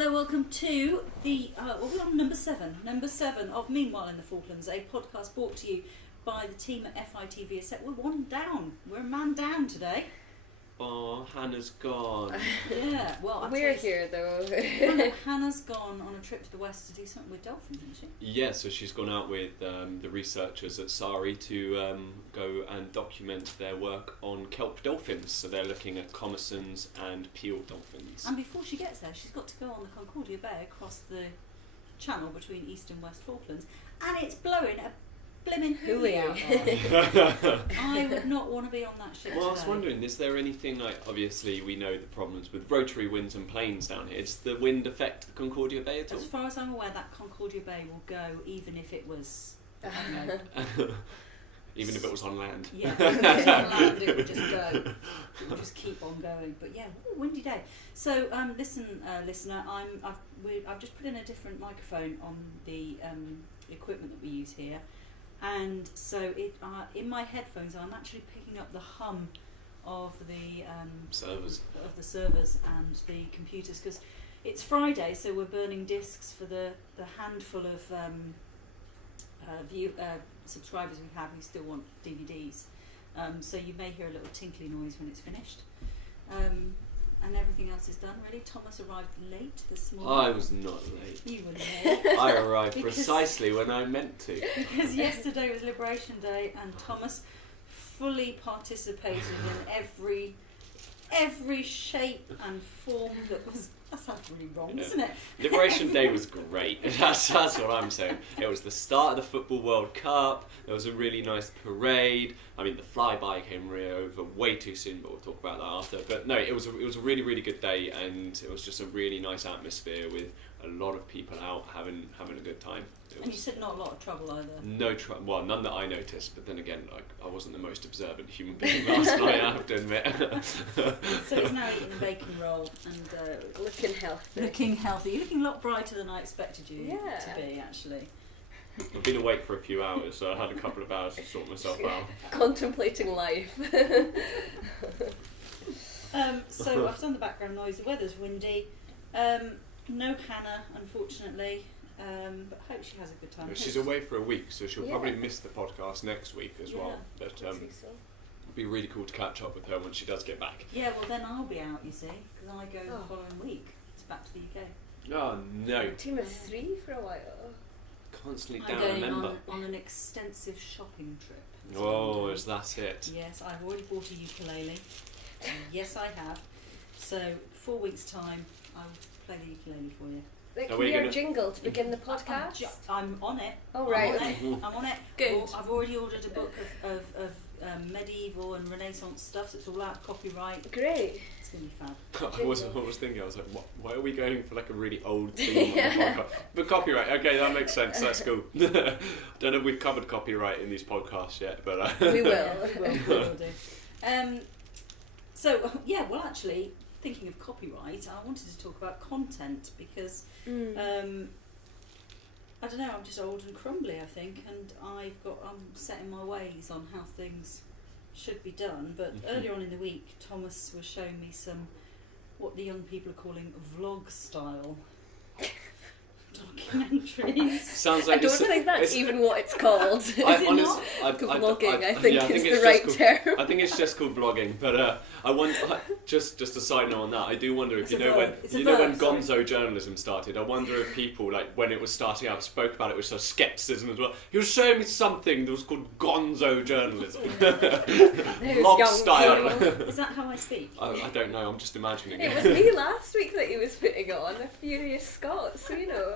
Hello, welcome to the, we're on number 7 of Meanwhile in the Falklands, a podcast brought to you by the team at FITV. We're one down, we're a man down today. Oh, Hannah's gone. Yeah, well, we're here though. Hannah's gone on a trip to the west to do something with dolphins, isn't she? Yeah, so she's gone out with the researchers at SARI to go and document their work on kelp dolphins. So they're looking at commersons and peel dolphins. And before she gets there, she's got to go on the Concordia Bay across the channel between East and West Falklands, and it's blowing a blimmin' hooey out there. I would not want to be on that ship Well, today. I was wondering, is there anything like, obviously we know the problems with rotary winds and planes down here. Does the wind affect the Concordia Bay at all? As far as I'm aware, that Concordia Bay will go even if it was, I don't know. Even if it was on land. Yeah, if it was on land, it would just go. It would just keep on going. But yeah, windy day. So listen, listener, I've just put in a different microphone on the equipment that we use here. And so in my headphones, I'm actually picking up the hum of the servers and the computers, because it's Friday, so we're burning discs for the handful of subscribers we have who still want DVDs. So you may hear a little tinkly noise when it's finished. And everything else is done, really. Thomas arrived late this morning. I was not late. You were late. I arrived precisely when I meant to. Because yesterday was Liberation Day and Thomas fully participated in every shape and form that was... That sounds really wrong, doesn't it? Liberation Day was great. That's what I'm saying. It was the start of the Football World Cup. There was a really nice parade. I mean, the flyby came over way too soon, but we'll talk about that after. But no, it was a really, really good day, and it was just a really nice atmosphere with a lot of people out having a good time. And you said not a lot of trouble either. No trouble. Well, none that I noticed. But then again, I wasn't the most observant human being last night, I have to admit. So he's now eating a bacon roll and looking healthy. Looking healthy. You're looking a lot brighter than I expected you to be, actually. I've been awake for a few hours, so I had a couple of hours to sort myself out. Contemplating life. So I've done the background noise. The weather's windy. No Hannah, unfortunately. But I hope she has a good time. She's away for a week, so she'll probably miss the podcast next week as well. But it'd be really cool to catch up with her when she does get back. Yeah, well then I'll be out, you see, because I go the following week. It's back to the UK. Oh no! Team of 3 for a while. Constantly I'm down a member. going on an extensive shopping trip. Oh, is that it? Yes, I've already bought a ukulele. Yes, I have. So 4 weeks' time, I'll play the ukulele for you. That can be our jingle to begin the podcast. I'm on it. Oh, right. I'm on it. Good. I've already ordered a book of medieval and Renaissance stuff, so it's all out of copyright. Great. It's going to be fab. I was thinking, I was like, why are we going for like a really old theme on the podcast? But copyright, okay, that makes sense, that's cool. Don't know if we've covered copyright in these podcasts yet, but... We will. we will do. So, yeah, well actually, thinking of copyright, I wanted to talk about content because... I don't know, I'm just old and crumbly, I think, and I'm set in my ways on how things should be done. But earlier on in the week, Thomas was showing me some, what the young people are calling vlog style documentaries. Sounds like I don't think that's even what it's called. Vlogging, I think is the right term. I think it's just called vlogging, but I wonder, just a side note on that, I do wonder if when gonzo journalism started, I wonder if people, like when it was starting out, spoke about it with sort of scepticism as well. He was showing me something that was called gonzo journalism. Vlog style. Is that how I speak? I don't know, I'm just imagining it. It was me last week that he was putting on, a Furious Scot, so you know.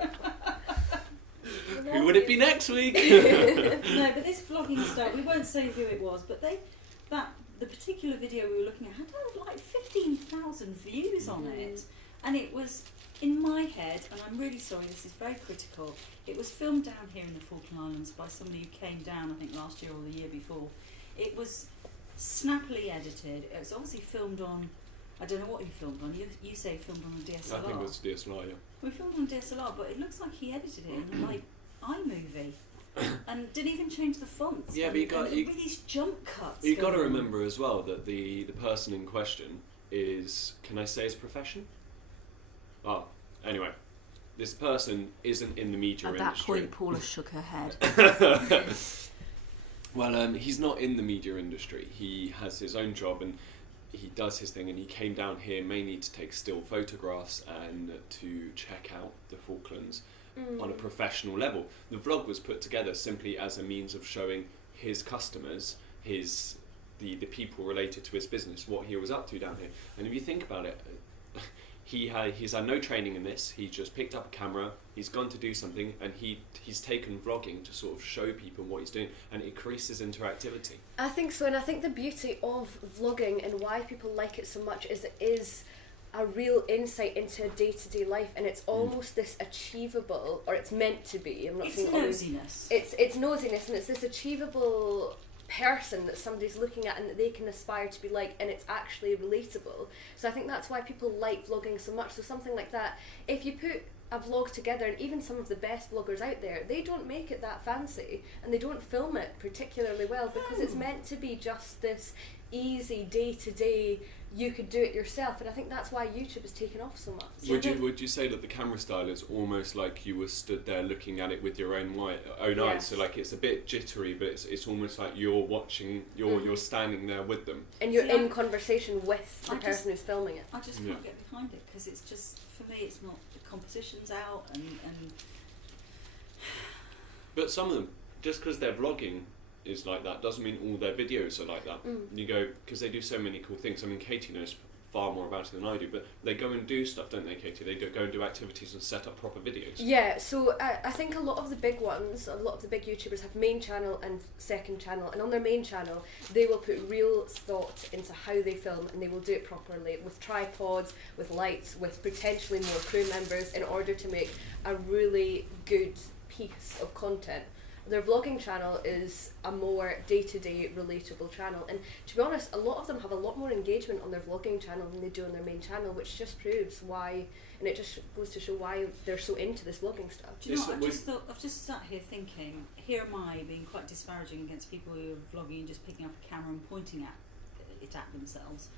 Who would it be next week? No, but this vlogging style, we won't say who it was, but the particular video we were looking at had like 15,000 views on it, and it was, in my head, and I'm really sorry, this is very critical, it was filmed down here in the Falkland Islands by somebody who came down, I think last year or the year before. It was snappily edited. It was obviously filmed on, I don't know what he filmed on. You say filmed on a DSLR. I think it was DSLR, yeah. We filmed on DSLR, but it looks like he edited it in like iMovie. And didn't even change the fonts. Yeah, but with these jump cuts. You got to remember as well that the person in question is, can I say his profession? Oh, Anyway, this person isn't in the media At that industry. point, Paula shook her head. Well, he's not in the media industry. He has his own job and he does his thing, and he came down here mainly to take still photographs and to check out the Falklands on a professional level. The vlog was put together simply as a means of showing his customers, the people related to his business, what he was up to down here. And if you think about it, he's had no training in this. He just picked up a camera, he's gone to do something, and he's taken vlogging to sort of show people what he's doing, and it increases interactivity. I think so, and I think the beauty of vlogging and why people like it so much is it is a real insight into day-to-day life, and it's almost this achievable, or it's meant to be. I'm not It's saying nosiness. It's nosiness, and it's this achievable person that somebody's looking at and that they can aspire to be like, and it's actually relatable. So I think that's why people like vlogging so much. So something like that, if you put a vlog together, and even some of the best vloggers out there, they don't make it that fancy and they don't film it particularly well, because it's meant to be just this easy day-to-day, you could do it yourself. And I think that's why YouTube has taken off so much. Would you say that the camera style is almost like you were stood there looking at it with your own eyes? Yes. So like it's a bit jittery, but it's almost like you're watching, you're standing there with them, And you're See, in conversation with the I person who's filming it. I just can't get behind it, because it's just, for me, it's not, the composition's out, and But some of them, just because they're vlogging is like that, doesn't mean all their videos are like that. You go, because they do so many cool things. I mean, Caiti knows far more about it than I do, but they go and do stuff, don't they, Caiti? They go and do activities and set up proper videos. Yeah, so I think a lot of the big ones, a lot of the big YouTubers have main channel and second channel, and on their main channel they will put real thought into how they film, and they will do it properly with tripods, with lights, with potentially more crew members, in order to make a really good piece of content. Their vlogging channel is a more day-to-day relatable channel, and to be honest, a lot of them have a lot more engagement on their vlogging channel than they do on their main channel, which just proves why, and it just goes to show why they're so into this vlogging stuff. do you know what, I've just sat here thinking, here am I being quite disparaging against people who are vlogging and just picking up a camera and pointing it at themselves,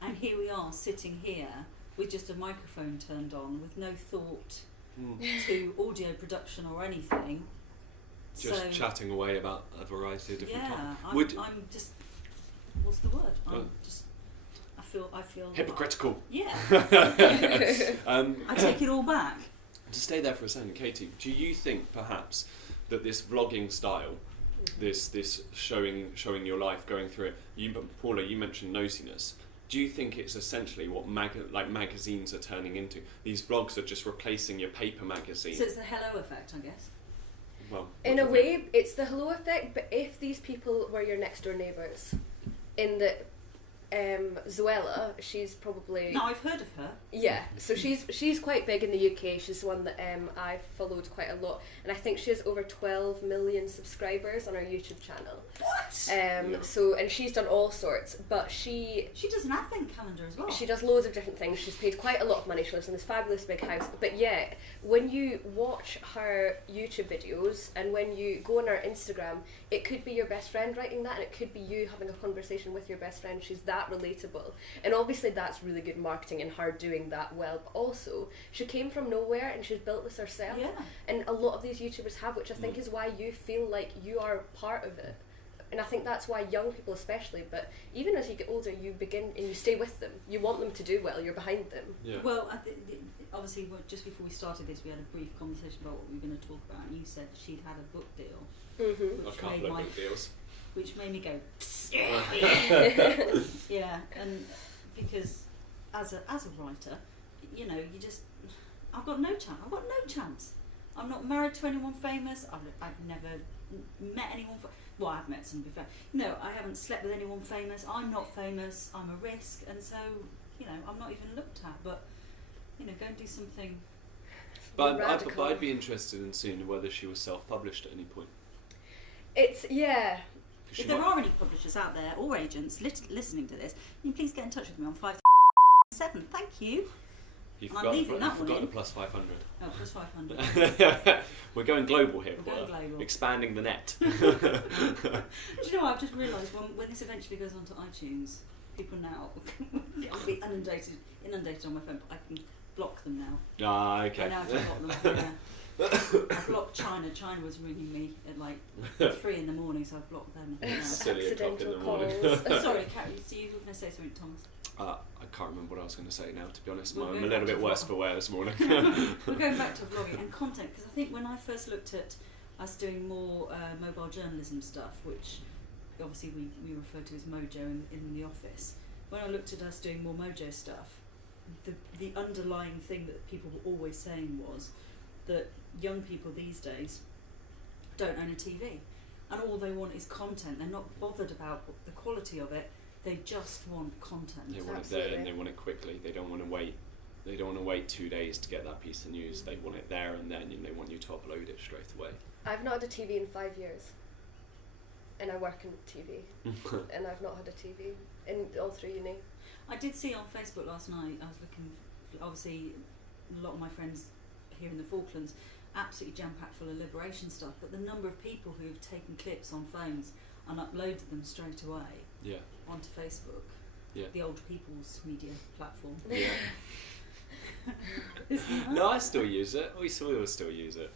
and here we are sitting here with just a microphone turned on, with no thought to audio production or anything. Just chatting away about a variety of different topics. I'm just, what's the word? I feel Hypocritical. Yeah. I I take it all back. To stay there for a second, Caiti, do you think perhaps that this vlogging style, this showing your life, going through it, Paula, you mentioned nosiness. Do you think it's essentially what magazines are turning into? These vlogs are just replacing your paper magazine. So it's the hello effect, I guess. Well, In a way, it's the hello effect, but if these people were your next door neighbours, in the Zoella, she's probably... No, I've heard of her. Yeah, so she's quite big in the UK. She's one that I've followed quite a lot, and I think she has over 12 million subscribers on her YouTube channel. What? So, and she's done all sorts, but she does an advent calendar as well. She does loads of different things. She's paid quite a lot of money. She lives in this fabulous big house. But yeah, when you watch her YouTube videos and when you go on her Instagram, it could be your best friend writing that, and it could be you having a conversation with your best friend. She's that relatable. And obviously that's really good marketing and her doing that well. But also, she came from nowhere and she's built this herself. Yeah. And a lot of these YouTubers have, which I think is why you feel like you are part of it. And I think that's why young people especially, but even as you get older, you begin and you stay with them. You want them to do well, you're behind them. Yeah. Well, obviously, just before we started this, we had a brief conversation about what we were going to talk about, and you said she'd had a book deal. Mm-hmm. A couple of book deals. Which made me go, yeah, and because as a writer, you know, I've got no chance. I'm not married to anyone famous. I've never met anyone. Well, I've met somebody famous. No, I haven't slept with anyone famous. I'm not famous. I'm a risk, and so, you know, I'm not even looked at. But, you know, go and do something. But I'd be interested in seeing whether she was self-published at any point. It's, yeah. If there are any publishers out there or agents listening to this, can you please get in touch with me on 577. Thank you. You've I'm leaving that one forgotten in. the plus 500. Oh, plus 500. We're going global here, We're going Paula. global. Expanding the net. Do you know what? I've just realised when this eventually goes onto iTunes, people now I'll be inundated on my phone. But I can block them now. Ah, okay. I now have to block them. Yeah. I blocked China. China was ringing me at like 3 in the morning, so I blocked them. Silly o'clock in the morning. Sorry, Kat, so you were going to say something, Thomas? I can't remember what I was going to say now, to be honest. We're I'm a little bit worse for wear this morning. We're going back to vlogging and content, because I think when I first looked at us doing more mobile journalism stuff, which obviously we refer to as Mojo in the office, when I looked at us doing more Mojo stuff, the underlying thing that people were always saying was that young people these days don't own a TV, and all they want is content. They're not bothered about the quality of it. They just want content. They want it there, and they want it quickly. They don't want to wait. They don't want to wait 2 days to get that piece of news. They want it there and then, and they want you to upload it straight away. I've not had a TV in 5 years, and I work in TV, and I've not had a TV in all through uni. I did see on Facebook last night, I was looking, obviously a lot of my friends here in the Falklands, absolutely jam-packed full of liberation stuff, but the number of people who have taken clips on phones and uploaded them straight away onto Facebook, the old people's media platform. Yeah. No, I still use it. We will still use it.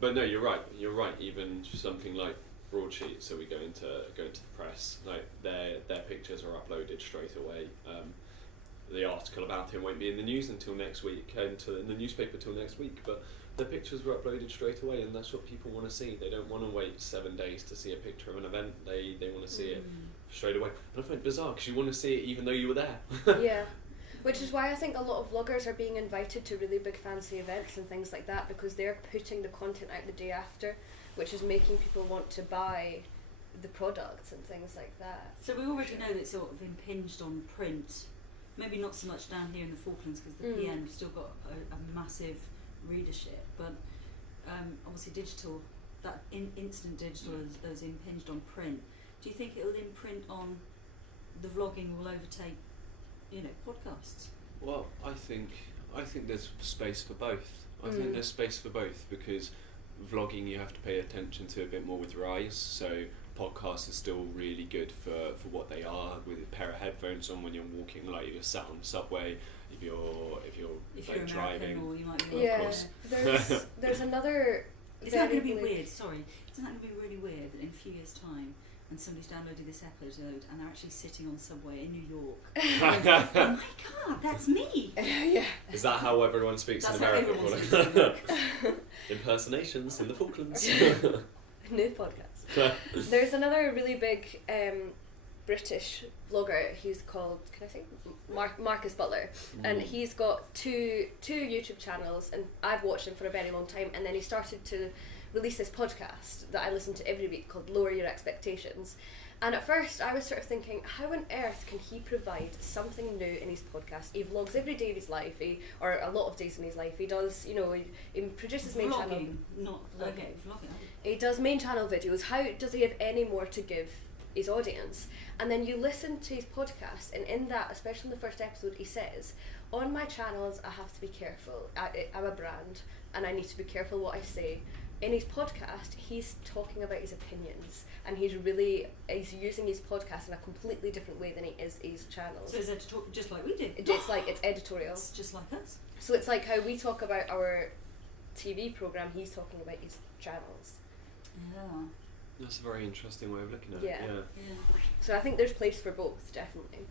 But no, you're right. Even something like broadsheets, so we go into the press, like their pictures are uploaded straight away. The article about him won't be in the news until next week, in the newspaper till next week, but the pictures were uploaded straight away, and that's what people want to see. They don't want to wait 7 days to see a picture of an event. They want to see it straight away. And I find it bizarre, because you want to see it even though you were there. Yeah. Which is why I think a lot of vloggers are being invited to really big fancy events and things like that, because they're putting the content out the day after, which is making people want to buy the products and things like that. So we already know that it's sort of impinged on print. Maybe not so much down here in the Falklands, because the PN have still got a massive readership, but obviously digital, that instant digital has impinged on print. Do you think it'll imprint on the vlogging will overtake, podcasts? Well, I think there's space for both. I think there's space for both, because vlogging you have to pay attention to a bit more with your eyes, so podcasts are still really good for what they are, with a pair of headphones on when you're walking, like you're sat on the subway, if you're like driving. Or you might be of course. There's another. Isn't that going to be weird? Sorry, isn't that going to be really weird that in a few years' time, and somebody's downloaded this episode and they're actually sitting on the subway in New York? Oh my God, that's me! Yeah. Is that how everyone speaks in America? Impersonations in the Falklands. New podcast. There's another really big British vlogger. He's called, can I say, Marcus Butler, and he's got two YouTube channels, and I've watched him for a very long time. And then he started to release this podcast that I listen to every week called Lower Your Expectations. And at first I was sort of thinking, how on earth can he provide something new in his podcast? He vlogs every day of his life, or a lot of days in his life. He does, he produces main channel. Not vlogging. He does main channel videos. How does he have any more to give his audience? And then you listen to his podcast, and in that, especially in the first episode, he says, on my channels I have to be careful. I'm a brand and I need to be careful what I say. In his podcast, he's talking about his opinions, and he's using his podcast in a completely different way than he is his channels. So is it just like we do? It's editorial. It's just like us. So it's like how we talk about our TV programme, he's talking about his channels. Yeah. That's a very interesting way of looking at it. Yeah. So I think there's place for both, definitely.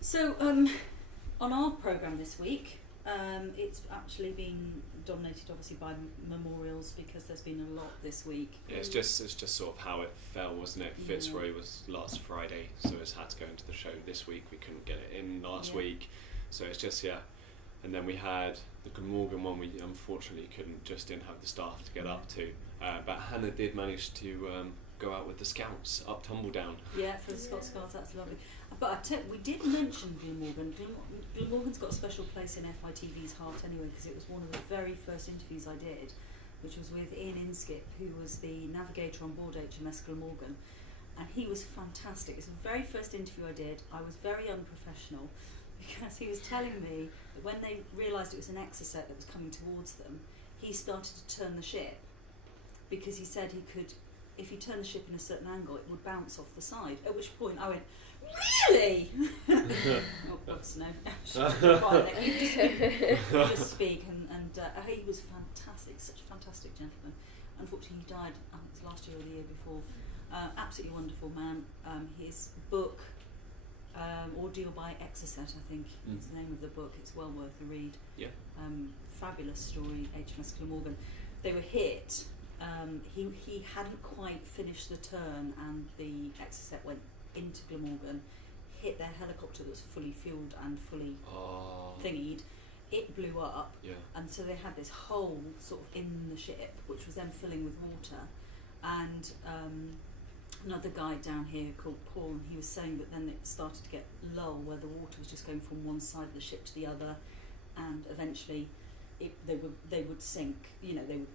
So on our programme this week, it's actually been dominated obviously by memorials, because there's been a lot this week. Yeah, it's just sort of how it fell, wasn't it? Fitzroy was last Friday, so it's had to go into the show this week. We couldn't get it in last week, so it's just and then we had the Glamorgan one. We unfortunately didn't have the staff to get up to, but Hannah did manage to go out with the Scouts up Tumbledown. Yeah, for the Scots Guards, that's lovely. But we did mention Glamorgan. Glamorgan's got a special place in FITV's heart anyway, because it was one of the very first interviews I did, which was with Ian Inskip, who was the navigator on board HMS Glamorgan, and he was fantastic. It's the very first interview I did. I was very unprofessional, because he was telling me that when they realised it was an Exocet that was coming towards them, he started to turn the ship, because he said he could if you turn the ship in a certain angle, it would bounce off the side. At which point I went, really? Oh, what's no? You just speak, and he was fantastic, such a fantastic gentleman. Unfortunately, he died. I think it was last year or the year before. Absolutely wonderful man. His book, Ordeal by Exocet, I think is the name of the book. It's well worth a read. Yeah. Fabulous story. HMS Glamorgan. They were hit. He hadn't quite finished the turn, and the Exocet went into Glamorgan, hit their helicopter that was fully fueled and fully thingied. It blew up, and so they had this hole sort of in the ship, which was then filling with water. And another guy down here called Paul, and he was saying that then it started to get lull, where the water was just going from one side of the ship to the other, and eventually they would sink. You know, they would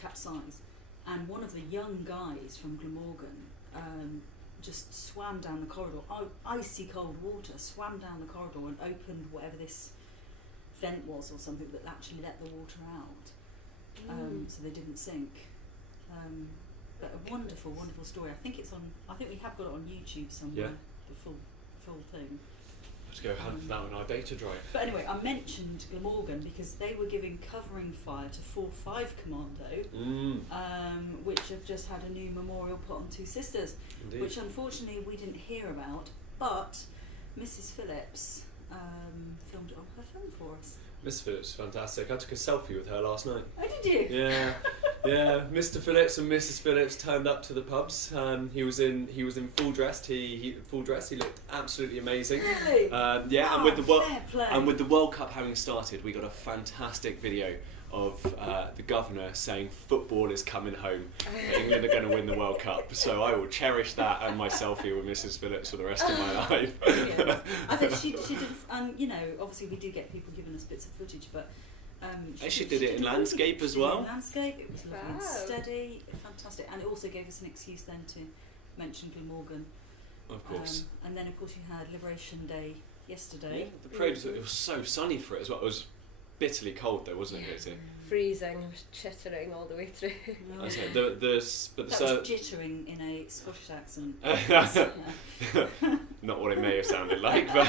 capsize. And one of the young guys from Glamorgan just swam down the corridor, icy cold water, swam down the corridor and opened whatever this vent was or something that actually let the water out, so they didn't sink. But a wonderful, wonderful story. I think it's on. I think we have got it on YouTube somewhere. Yeah. The full thing. Let's go hunt for that on our data drive. But anyway, I mentioned Glamorgan because they were giving covering fire to 4-5 Commando, which have just had a new memorial put on Two Sisters, Indeed. which unfortunately we didn't hear about, but Mrs. Phillips filmed it on her phone for us. Miss Phillips, fantastic. I took a selfie with her last night. Oh, did you? Yeah, yeah. Mr. Phillips and Mrs. Phillips turned up to the pubs. He was in full dress. He full dress. He looked absolutely amazing. Really? Yeah, Oh, and with fair play. the World Cup having started, we got a fantastic video of the governor saying football is coming home. England are going to win the World Cup. So I will cherish that and my selfie with Mrs. Phillips for the rest of my life. Yeah. I think she did, you know, obviously we do get people giving us bits of footage, but she did it in landscape as well. In landscape, it was lovely and Wow. steady, fantastic, and it also gave us an excuse then to mention Glamorgan. Of course. And then of course you had Liberation Day yesterday. Yeah, the parade it was so sunny for it as well. It was bitterly cold though, wasn't it, Caiti? Freezing, I was chittering all the way through. No. I said but the That was jittering in a Scottish accent. not what it may have sounded like, but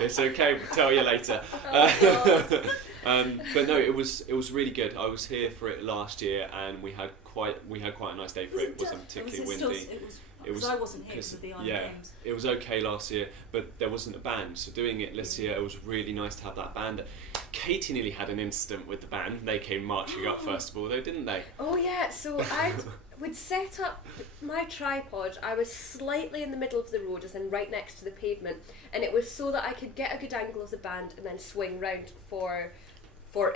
it's okay. We'll tell you later. But no, it was really good. I was here for it last year, and we had quite a nice day for it. It wasn't particularly windy. Because I wasn't here because of the Iron Games. It was okay last year, but there wasn't a band. So doing it this year, it was really nice to have that band. Caiti nearly had an incident with the band. They came marching up first of all, though, didn't they? Oh yeah, so I would set up my tripod. I was slightly in the middle of the road, as in right next to the pavement, and it was so that I could get a good angle of the band and then swing round for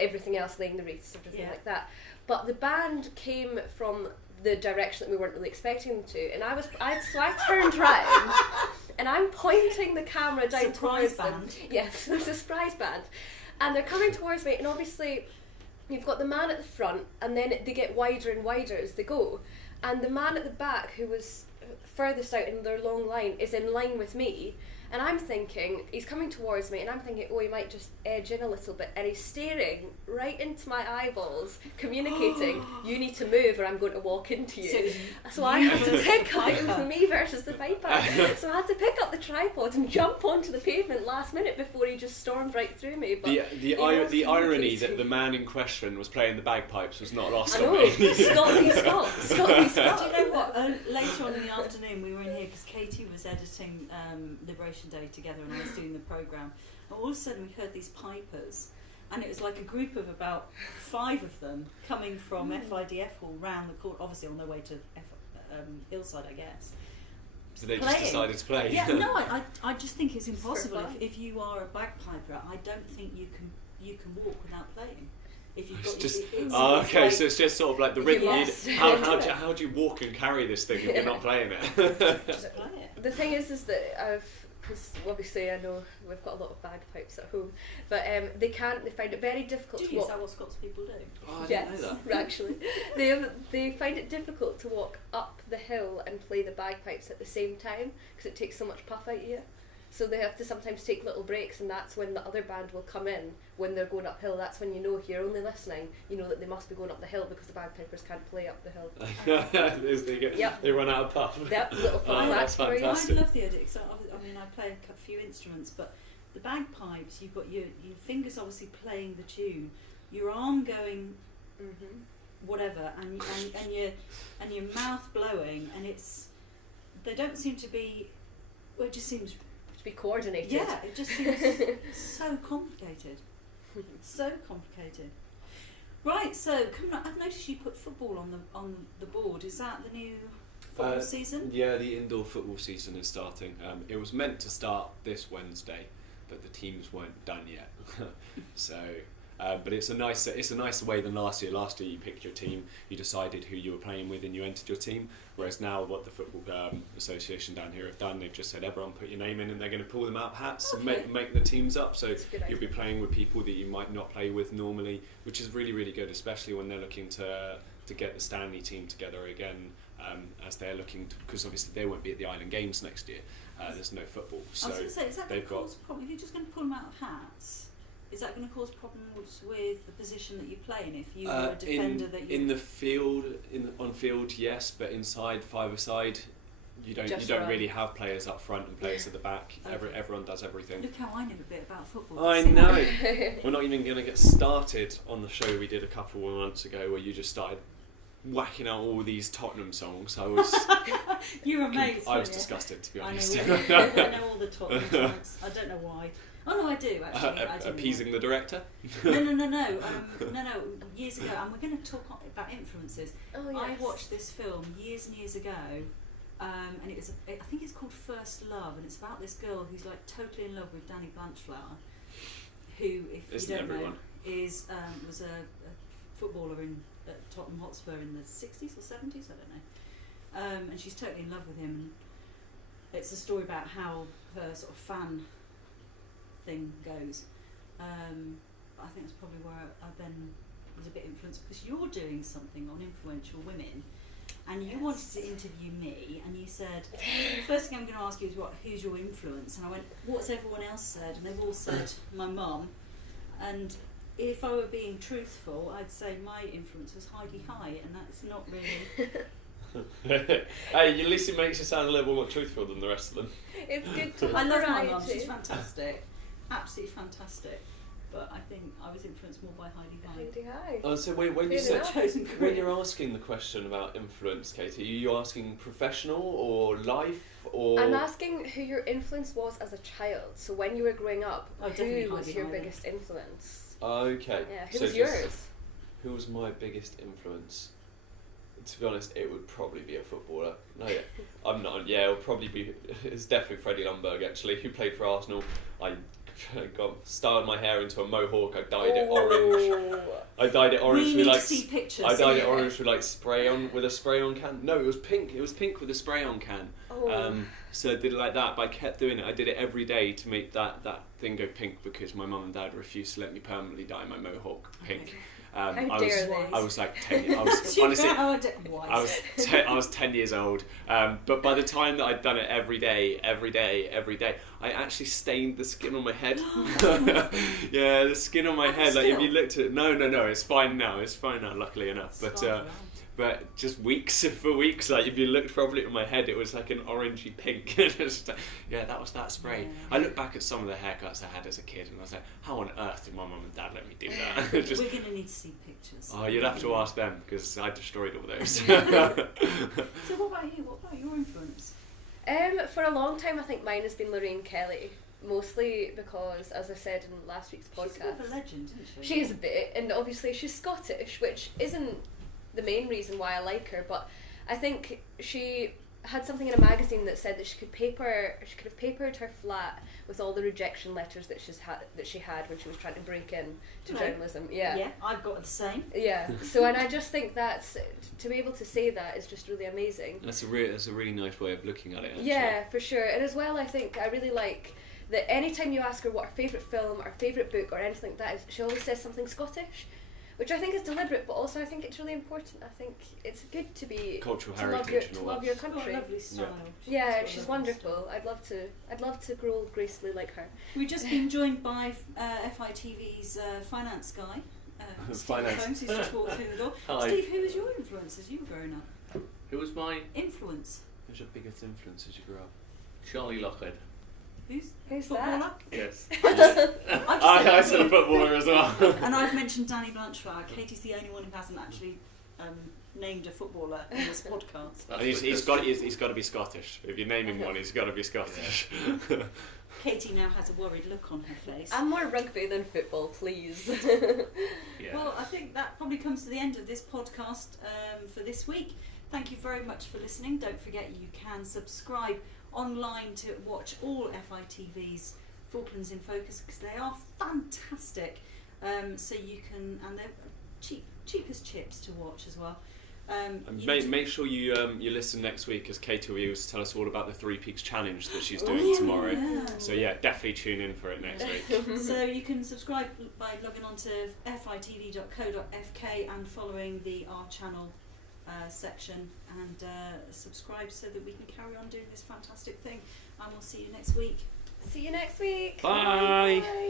everything else, laying the wreaths, everything like that. But the band came from the direction that we weren't really expecting them to, and so I turned round and I'm pointing the camera down towards them. Yes, there's a surprise band, and they're coming towards me, and obviously you've got the man at the front, and then they get wider and wider as they go, and the man at the back, who was furthest out in their long line, is in line with me. And I'm thinking, he's coming towards me, and I'm thinking, oh, he might just edge in a little bit. And he's staring right into my eyeballs, communicating, you need to move or I'm going to walk into you. So I had to pick up, it was me versus the piper. So I had to pick up the tripod and jump onto the pavement last minute before he just stormed right through me. But the irony that the man in question was playing the bagpipes was not lost I on know, me. Scott. Do you know what? Later on in the afternoon, we were in here because Caiti was editing Liberation Day together, and I was doing the programme, and all of a sudden we heard these pipers, and it was like a group of about 5 of them coming from FIDF Hall round the corner, obviously on their way to Hillside, I guess. So they Playing. just decided to play. Yeah, no, I just think it's impossible fun. if you are a bagpiper. I don't think you can walk without playing. If you've got It's just it's okay, like, so it's just sort of like the rhythm. Yes. How do you walk and carry this thing if you're not playing it? just play it. The thing is that because obviously I know we've got a lot of bagpipes at home, but they find it very difficult to Is walk. that what Scots people do? Oh, I Yes, didn't know that. actually, they find it difficult to walk up the hill and play the bagpipes at the same time because it takes so much puff out of you. So they have to sometimes take little breaks, and that's when the other band will come in when they're going uphill. That's when you know, if you're only listening, you know that they must be going up the hill because the bagpipers can't play up the hill. They run out of puff. Yep, little fun that's fact for you. fantastic. I love the idea. So I mean, I play a few instruments, but the bagpipes, you've got your fingers obviously playing the tune, your arm going whatever, and your mouth blowing, and they don't seem to be. Well, it just seems to be coordinated. Yeah, it just seems so complicated. So complicated. Right, so coming up, I've noticed you put football on the board. Is that the new football season? Yeah, the indoor football season is starting. It was meant to start this Wednesday, but the teams weren't done yet. So, but it's a nicer way than last year. Last year you picked your team, you decided who you were playing with, and you entered your team. Whereas now, what the football association down here have done, they've just said everyone put your name in, and they're going to pull them out of hats and make the teams up. So you'll be playing with people that you might not play with normally, which is really, really good, especially when they're looking to get the Stanley team together again, as they're looking to, because obviously they won't be at the Island Games next year. There's no football, so I was going to say, is that going to cause a problem if you're just going to pull them out of hats? Is that going to cause problems with the position that you play in if you were a defender in the field, on field, yes, but inside, five-a-side, you don't really have players up front and players at the back. Okay. Everyone does everything. Look how I know a bit about football. I know. We're not even going to get started on the show we did a couple of months ago where you just started whacking out all these Tottenham songs. I was You're amazing. I was disgusted, to be honest. I know all the Tottenham songs. I don't know why. Oh no, I do actually. Appeasing the director? No. Years ago, and we're going to talk about influences. Oh, yes. I watched this film years and years ago, and I think it's called First Love, and it's about this girl who's like totally in love with Danny Blanchflower, who, if you don't know, was a footballer at Tottenham Hotspur in the 60s or 70s, I don't know. And she's totally in love with him. And it's a story about how her sort of fan thing goes. I think that's probably where I then was a bit influenced, because you're doing something on influential women, and you wanted to interview me, and you said, first thing I'm going to ask you is who's your influence? And I went, what's everyone else said? And they've all said my mum. And if I were being truthful, I'd say my influence was Heidi High, and that's not really. Hey, at least it makes you sound a little more truthful than the rest of them. It's good to I love my mum, she's fantastic. Absolutely fantastic. But I think I was influenced more by Heidi High. So when you're asking the question about influence, Katie, are you asking professional or life, or? I'm asking who your influence was as a child. So when you were growing up, who was your biggest influence? Okay. Yeah, who was yours? Who was my biggest influence? To be honest, it would probably be a footballer. No, yeah, I'm not. Yeah, it'll probably be. It's definitely Freddie Ljungberg, actually, who played for Arsenal. I styled my hair into a mohawk. I dyed it orange. I dyed it orange we with need to see pictures. I dyed it orange with spray on can. No, it was pink. It was pink with a spray on can. So I did it like that, but I kept doing it. I did it every day to make that thing go pink, because my mum and dad refused to let me permanently dye my mohawk pink. How dare they? I was like 10. I was honestly. I was 10 years old. But by the time that I'd done it every day, I actually stained the skin on my head. Yeah, the skin on my head. Like, if you looked at it, no, it's fine now. It's fine now, luckily enough. But just for weeks, like if you looked properly at my head, it was like an orangey pink. Yeah, that was that spray. Yeah. I look back at some of the haircuts I had as a kid, and I was like, how on earth did my mum and dad let me do that? We're going to need to see pictures. Oh, you'd have to ask them, because I destroyed all those. So what about you? What about your influence? For a long time, I think mine has been Lorraine Kelly. Mostly because, as I said in last week's podcast, she's a bit of a legend, isn't she? She is a bit, and obviously she's Scottish, which isn't the main reason why I like her, but I think she had something in a magazine that said that she could have papered her flat with all the rejection letters that she had when she was trying to break in to journalism. Yeah, I've got the same. Yeah. So, and I just think that's, to be able to say that is just really amazing. That's a really nice way of looking at it, actually. Yeah, for sure. And as well, I think I really like that anytime you ask her what her favourite film or favourite book or anything like that is, she always says something Scottish, which I think is deliberate, but also I think it's really important. I think it's good to be Cultural to love heritage and to all love that. your She's got a country. lovely style. Yeah, got a she's lovely wonderful. style. I'd love to grow gracefully like her. We've just been joined by FITV's finance guy, Steve Finance. Holmes, who's just walked through the door. Hi. Steve, who was your influence as you were growing up? Who was my Influence? Who's your biggest influence as you grew up? Charlie Lockhead? Who's that? footballer? Yes. I said a footballer as well. And I've mentioned Danny Blanchflower. Katie's the only one who hasn't actually named a footballer in this podcast. And he's got to be Scottish. If you're naming one, he's got to be Scottish. Katie now has a worried look on her face. I'm more rugby than football, please. Yeah. Well, I think that probably comes to the end of this podcast for this week. Thank you very much for listening. Don't forget you can subscribe online to watch all FITV's Falklands in Focus because they are fantastic. So you can, and they're cheap as chips to watch as well. Make sure you listen next week as Caiti will be able to tell us all about the Three Peaks Challenge that she's doing tomorrow. Yeah. So yeah, definitely tune in for it next week. So you can subscribe by logging on to fitv.co.fk and following the Our Channel section and subscribe so that we can carry on doing this fantastic thing. And we'll see you next week. See you next week. Bye. Bye.